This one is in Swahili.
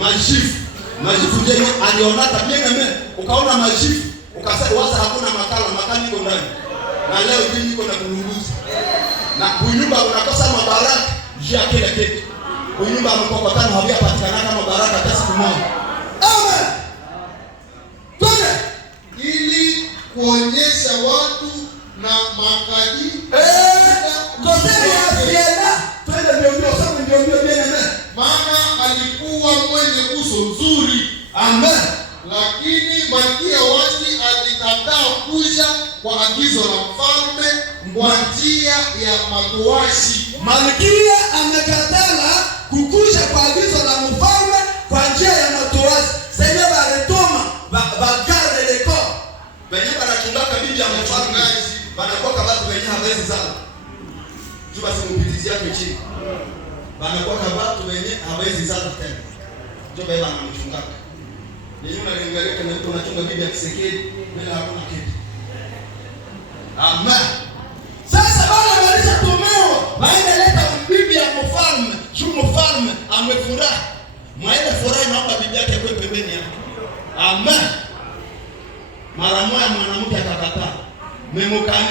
Majifu ndio aliona tabia ngame. Ukaona majifu, ukasema waza hakuna makala iko ndani. Na leo hii niko na kulunguza. Na kunyumba unakosa mabaraka juu ya kile kitu. Kunyumba mkokotano havipatikana kama baraka hata siku moja. Amen. Twende ili kuonyesha watu na makadi. Maana alikuwa mwenye uso nzuri. Amen. Lakini Malkia Washti alikataa kuja kwa agizo la mfalme kwa njia ya matowashi. Malkia amekataa kukuja kwa agizo la mfalme kwa njia ya matowashi. Sasa baretoma bagarde le corps. Benye banachungaka bibi ya mfalme. Banakuwa kama watu wenye hawezi zao. Juba simpitizia yake chini. Banakuwa kama watu wenye hawezi zao tena. Ndio baba anamchungaka. Ni yule anaangalia kana mtu anachunga bibi ya Kisekedi bila hakuna kitu. Amen. Sasa bwana walisha tumewa. Waende leta bibi ya mfalme. Mfalme amefurahi. Mwaende furahi naomba bibi yake kwa pembeni yake. Amen. Mara moja mwanamke akakataa. Memokani